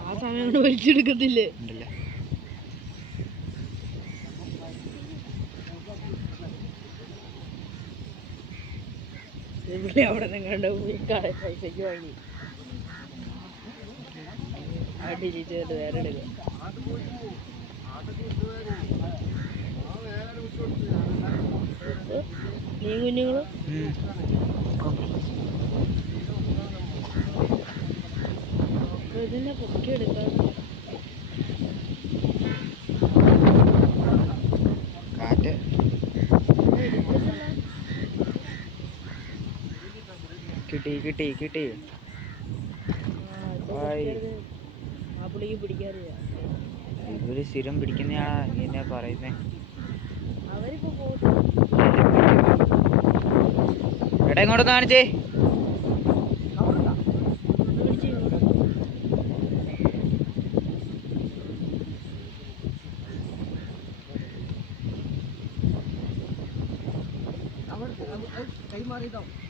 ആ സമയം കൊണ്ട് വലിച്ചെടുക്കത്തില്ലേ ഇവിടെ അവിടെ നിങ്ങളുടെ പൈസക്ക് വാങ്ങി ആ ഡിലീറ്റ് ചെയ്തിട്ട് വേറെ എടുക്കുക നീ കുഞ്ഞുങ്ങളും? ഇതിനെ പൊക്കി എടുക്കാൻ കാറ്റ്. കിട്ടി കിട്ടി കിട്ടി. ഇവർ സ്ഥിരം പിടിക്കുന്നയാളാ നീ എന്നാ പറയുന്നേ? എടാ ഇങ്ങോട്ട് കാണിച്ചേ. Đồng hồ nữ.